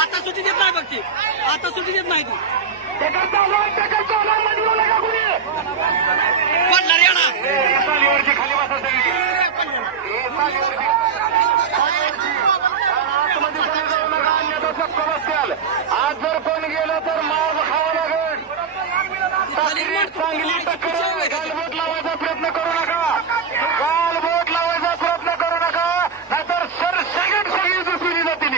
आता सुटी देत नाही बघती आता सुटी देत नाही तू पडणार या ना खाली बसा. चांगली तक्रार गालबोट लावायचा प्रयत्न करू नका. गालबोट लावायचा प्रयत्न करू नका. नाहीतर सर सगळ्यात सगळी झुकली जातील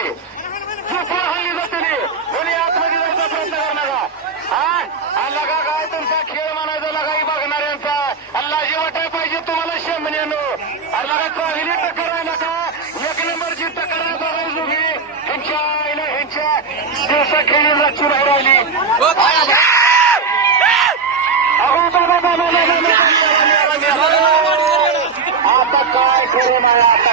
झुकून हल्ली जातील कोणी आतमध्ये जायचा प्रयत्न करू नका. हा? लगा काय तुमचा खेळ बघणाऱ्यांचा. वाटाय पाहिजे तुम्हाला शेमण्यानो. लगा चांगली टक्कर आहे नका. एक नंबरची टक्कर आहे बघायला दिवसा खेळी राखून राहिली. आता